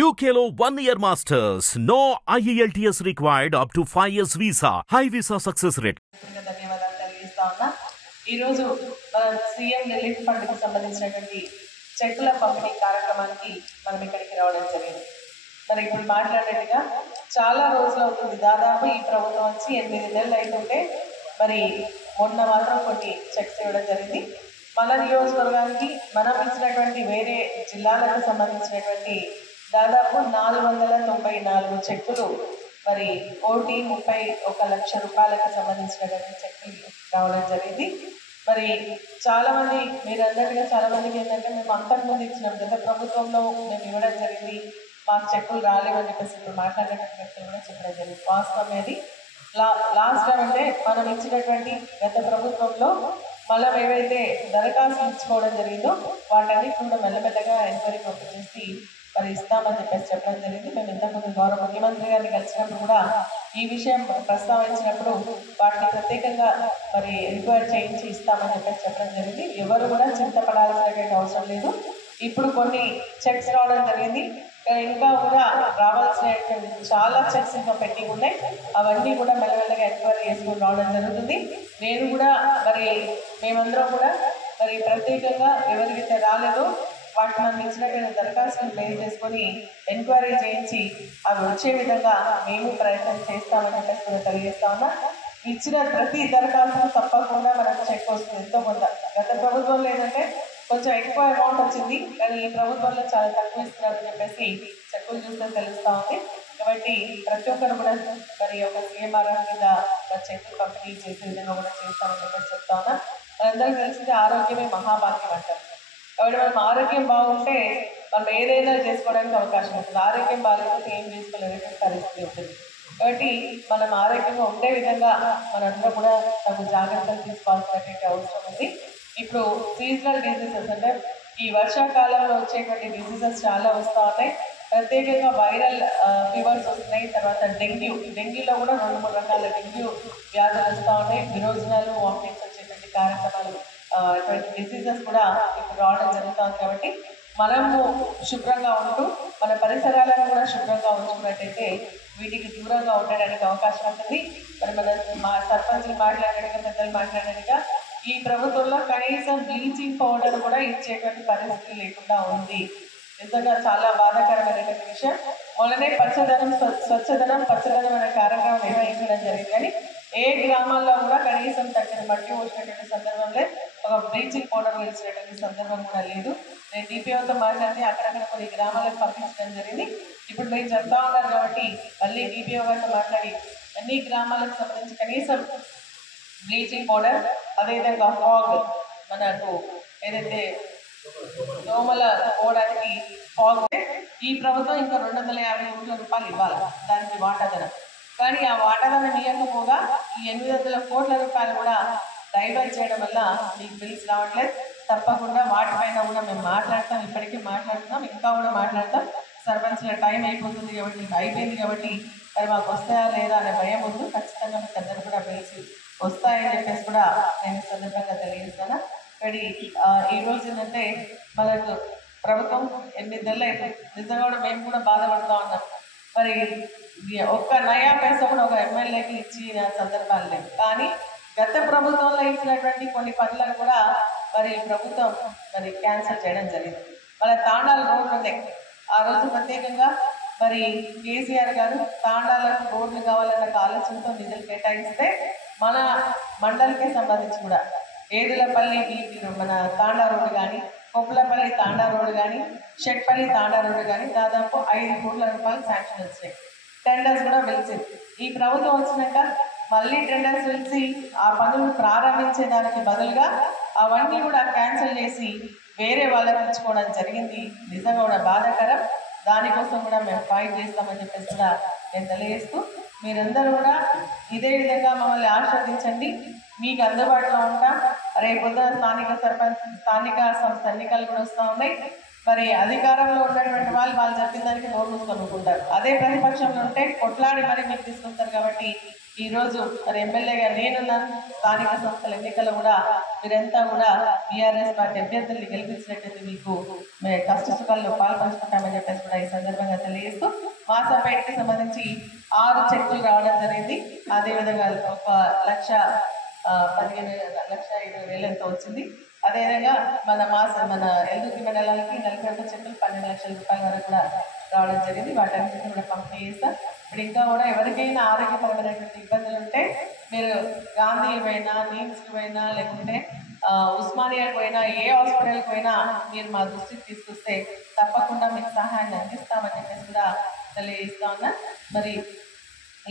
UKLO 1 year masters. No IELTS required up to 5 years visa. High visa success rate. ధన్యవాదాలు తెలియజేస్తా ఉన్నా. ఈరోజు CM relief ఫండ్కి సంబంధించినటువంటి చెక్కుల పంపిణీ కార్యక్రమానికి మనం ఇక్కడికి రావడం జరిగింది. మరి ఇప్పుడు మాట్లాడినట్టుగా చాలా రోజులు అవుతుంది, దాదాపు ఈ ప్రభుత్వం వచ్చి 8 నెలలు అవుతుంటే మరి మొన్న మాత్రం కొన్ని చెక్స్ ఇవ్వడం జరిగింది. మన నియోజకవర్గానికి మనం ఇచ్చినటువంటి వేరే జిల్లాలకు సంబంధించినటువంటి దాదాపు 494 చెక్కులు మరి 1,31 లక్ష రూపాయలకు సంబంధించినటువంటి చెక్కులు రావడం జరిగింది. మరి చాలామంది మీరు అన్నట్టుగా చాలామందికి ఏంటంటే మేము అంతకుముందు ఇచ్చినాం, గత ప్రభుత్వంలో మేము ఇవ్వడం జరిగింది, మాకు చెక్కులు రాలేవని చెప్పేసి ఇప్పుడు మాట్లాడినటువంటి వ్యక్తులు కూడా చెప్పడం జరిగింది. వాస్తవం అనేది లాస్ట్ టైం అంటే మనం ఇచ్చినటువంటి గత ప్రభుత్వంలో మనం ఏవైతే దరఖాస్తులు ఇచ్చుకోవడం జరిగిందో వాటన్నిటి కూడా మెల్లమెల్లగా ఎంక్వైరీ ఓపెన్ చేసి మరి ఇస్తామని చెప్పేసి చెప్పడం జరిగింది. మేము ఇంతకుముందు గౌరవ ముఖ్యమంత్రి గారిని కలిసినప్పుడు కూడా ఈ విషయం ప్రస్తావించినప్పుడు వాటిని ప్రత్యేకంగా మరి ఎంక్వైరీ చేయించి ఇస్తామని చెప్పేసి చెప్పడం జరిగింది. ఎవరు కూడా చింతపడాల్సినటువంటి అవసరం లేదు. ఇప్పుడు కొన్ని చెక్స్ రావడం జరిగింది, ఇంకా కూడా రావాల్సినటువంటి చాలా చెక్స్ ఇంకా పెండింగ్ ఉన్నాయి. అవన్నీ కూడా మెల్లమెల్లగా ఎంక్వైరీ చేసుకుని రావడం జరుగుతుంది. నేను కూడా మరి మేమందరం కూడా మరి ప్రత్యేకంగా ఎవరికైతే రాలేదో వాటిని మనం ఇచ్చినటువంటి దరఖాస్తులు మెయిల్ చేసుకొని ఎంక్వైరీ చేయించి అవి వచ్చే విధంగా మేము ప్రయత్నం చేస్తామని చెప్పేసి కూడా తెలియజేస్తా ఉన్నా. ఇచ్చిన ప్రతి దరఖాస్తు తప్పకుండా మనకు చెక్ వస్తుంది ఎంతో కొంత. గత ప్రభుత్వంలో ఏంటంటే కొంచెం ఎక్కువ అమౌంట్ వచ్చింది, కానీ ఈ ప్రభుత్వంలో చాలా తక్కువ ఇస్తున్నారని చెప్పేసి చెక్కులు చూస్తే తెలుస్తూ ఉంది. కాబట్టి ప్రతి ఒక్కరు కూడా మరి ఒక సీఎంఆర్ఆర్ మీద చెక్కులు పంపిణీ చేసే విధంగా కూడా చేస్తామని చెప్పేసి చెప్తా ఉన్నా. మనందరికీ తెలిసిందే ఆరోగ్యమే మహాభాగ్యం అంటారు. కాబట్టి మనం ఆరోగ్యం బాగుంటే మనం ఏదైనా చేసుకోవడానికి అవకాశం ఉంటుంది. ఆరోగ్యం బాగాలేకపోతే ఏం చేసుకోలేనటువంటి పరిస్థితి ఉంటుంది. కాబట్టి మనం ఆరోగ్యంగా ఉండే విధంగా మనందరూ కూడా తగు జాగ్రత్తలు తీసుకోవాల్సినటువంటి అవసరం ఉంది. ఇప్పుడు సీజనల్ డిసీజెస్ అంటే ఈ వర్షాకాలంలో వచ్చేటువంటి డిసీజెస్ చాలా వస్తూ ఉన్నాయి. ప్రత్యేకంగా వైరల్ ఫీవర్స్ వస్తున్నాయి. తర్వాత డెంగ్యూలో కూడా 2-3 రకాల డెంగ్యూ వ్యాధులు వస్తూ ఉన్నాయి. విరోచనాలు, వామిటింగ్స్ వచ్చేటువంటి కార్యక్రమాలు, ఇటువంటి డిసీజెస్ కూడా ఇప్పుడు రావడం జరుగుతుంది. కాబట్టి మనము శుభ్రంగా ఉంటూ మన పరిసరాలను కూడా శుభ్రంగా ఉంచుకున్నట్టయితే వీటికి దూరంగా ఉండడానికి అవకాశం ఉంటుంది. మరి మా సర్పంచ్లు మాట్లాడినట్టుగా, పెద్దలు మాట్లాడినట్టుగా ఈ ప్రభుత్వంలో కనీసం బ్లీచింగ్ పౌడర్ కూడా ఇచ్చేటువంటి పరిస్థితి లేకుండా ఉంది. నిజంగా చాలా బాధాకరమైనటువంటి విషయం. మొన్ననే స్వచ్ఛదనం పచ్చదనం అనే కార్యక్రమం నిర్వహించడం జరిగింది, కానీ ఏ గ్రామాల్లో కూడా కనీసం తగిన మట్టి పోసినటువంటి సందర్భంలో ఒక బ్లీచింగ్ పౌడర్ వేసినటువంటి సందర్భం కూడా లేదు. నేను డిపిఓతో మాట్లాడి అక్కడక్కడ కొన్ని గ్రామాలకు పంపించడం జరిగింది. ఇప్పుడు మీరు చెప్తా ఉన్నారు కాబట్టి మళ్ళీ డిపిఓ గారితో మాట్లాడి అన్ని గ్రామాలకు సంబంధించి కనీసం బ్లీచింగ్ పౌడర్, అదేవిధంగా ఫాగ్, మనకు ఏదైతే దోమల పోవడానికి ఫాగ్, ఈ ప్రభుత్వం ఇంకా 250 కోట్ల రూపాయలు ఇవ్వాలి దానికి వాటాదనం. కానీ ఆ వాటాదనం ఇవ్వకపోగా ఈ 800 కోట్ల రూపాయలు కూడా డైవర్ట్ చేయడం వల్ల మీకు బిల్స్ రావట్లేదు. తప్పకుండా వాటిపైన కూడా మేము మాట్లాడతాం, ఇప్పటికీ మాట్లాడుతున్నాం, ఇంకా కూడా మాట్లాడతాం. సర్పంచ్ల టైం అయిపోతుంది కాబట్టి అయిపోయింది కాబట్టి మరి మాకు వస్తాయా లేదా అనే భయం ఉంది. ఖచ్చితంగా మీకు అందరూ కూడా బిల్స్ వస్తాయని చెప్పేసి కూడా నేను సందర్భంగా తెలియజేస్తాను. కానీ ఈరోజు ఏంటంటే మనకు ప్రభుత్వం 8 నెలలు అయిపోయింది. నిజంగా కూడా మేము కూడా బాధపడుతూ ఉన్నాం. మరి ఒక్క నయా పైసా కూడా ఒక ఎమ్మెల్యేకి ఇచ్చిన సందర్భాలు లేవు. కానీ గత ప్రభుత్వంలో ఇచ్చినటువంటి కొన్ని పనులను కూడా మరి ప్రభుత్వం మరి క్యాన్సిల్ చేయడం జరిగింది. మన తాండాల రోడ్లు ఉన్నాయి. ఆ రోజు ప్రత్యేకంగా మరి కేసీఆర్ గారు తాండాలకు రోడ్లు కావాలన్న ఆలోచనతో నిధులు కేటాయిస్తే మన మండలికి సంబంధించి కూడా ఏదులపల్లి మన తాండా రోడ్డు కానీ, కొప్పులపల్లి తాండా రోడ్డు కానీ, షెట్పల్లి తాండా రోడ్డు కానీ దాదాపు 5 కోట్ల రూపాయలు శాంక్షన్ వచ్చినాయి. టెండర్స్ కూడా పిలిచింది. ఈ ప్రభుత్వం వచ్చినాక మళ్ళీ టెండర్స్ పిలిచి ఆ పనులు ప్రారంభించేదానికి బదులుగా అవన్నీ కూడా క్యాన్సిల్ చేసి వేరే వాళ్ళకి ఇచ్చుకోవడం జరిగింది. నిజంగా కూడా బాధాకరం. దానికోసం కూడా మేము ఫైట్ చేస్తామని చెప్పేసి కూడా నేను తెలియజేస్తూ మీరందరూ కూడా ఇదే విధంగా మమ్మల్ని ఆశీర్వదించండి. మీకు అందుబాటులో ఉంటాం. రేపొద్దున స్థానిక సంస్థ ఎన్నికలు కూడా వస్తూ ఉన్నాయి. మరి అధికారంలో ఉన్నటువంటి వాళ్ళు చెప్పిన దానికి నోరు మూసుకొని ఉంటారు. అదే ప్రతిపక్షంలో ఉంటే కొట్లాడి మరి మీకు తీసుకొస్తారు. కాబట్టి ఈరోజు మరి ఎమ్మెల్యేగా నేనున్నాను. స్థానిక సంస్థల ఎన్నికల్లో కూడా మీరంతా కూడా బీఆర్ఎస్ పార్టీ అభ్యర్థుల్ని గెలిపించినట్టు మీకు కష్ట సుఖాల్లో పాల్పంచుకుంటామని చెప్పేసి కూడా ఈ సందర్భంగా తెలియజేస్తూ మాసాపేటకి సంబంధించి 6 చెక్కులు రావడం జరిగింది. అదేవిధంగా 1,15,20,000 ఎంతో వచ్చింది. అదేవిధంగా మన ఎల్దుర్తి మండలానికి 41 చెక్కులు 12 లక్షల రూపాయల వరకు కూడా రావడం జరిగింది. వాటన్నిటిని కూడా పంపిణీ చేస్తాం. ఇప్పుడు ఇంకా కూడా ఎవరికైనా ఆరోగ్యపరమైనటువంటి ఇబ్బందులు ఉంటే మీరు గాంధీకి పోయినా, నీమ్స్కి పోయినా, లేకుంటే ఉస్మానియాకి పోయినా, ఏ హాస్పిటల్కి పోయినా మీరు మా దృష్టికి తీసుకొస్తే తప్పకుండా మీకు సహాయాన్ని అందిస్తామని చెప్పేసి కూడా తెలియజేస్తా ఉన్నా. మరి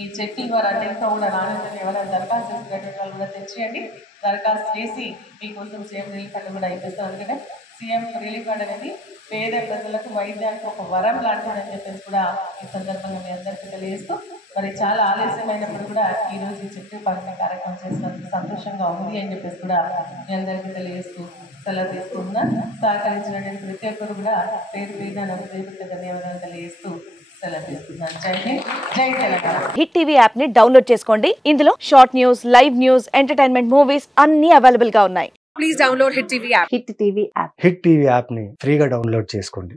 ఈ చెక్కుల ద్వారా ఇంకా కూడా నాణ్యతను ఎవరైనా దరఖాస్తు చేసుకునేటువంటి వాళ్ళు కూడా తెచ్చేయండి. దరఖాస్తు చేసి మీకోసం సీఎం రిలీఫ్ ఫండ్ కూడా ఇప్పిస్తాం. ఎందుకంటే సీఎం రిలీఫ్ ఫండ్ అనేది పేద ప్రజలకు వైద్యానికి ఒక వరం లాంటిది అని చెప్పేసి కూడా ఈ సందర్భంగా మీ అందరికీ తెలియజేస్తూ మరి చాలా ఆలస్యమైనప్పుడు కూడా ఈరోజు ఈ చెట్టు పంపిణీ కార్యక్రమం చేసినందుకు సంతోషంగా ఉంది అని చెప్పేసి కూడా మీ అందరికీ తెలియజేస్తూ సెలవు తీసుకున్నా. సహకరించినటువంటి ప్రతి ఒక్కరు కూడా పేరు ధన్యవాదాలు తెలియజేస్తూ సెలవు తీసుకున్నాను. జై హింద్, జై తెలంగాణ. హిట్ టీవీ యాప్ ని డౌన్లోడ్ చేసుకోండి. ఇందులో short news, live news, entertainment movies అన్ని అవైలబుల్ గా ఉన్నాయి. Please download hit TV app. Hit TV app ని ఫ్రీగా డౌన్లోడ్ చేసుకోండి.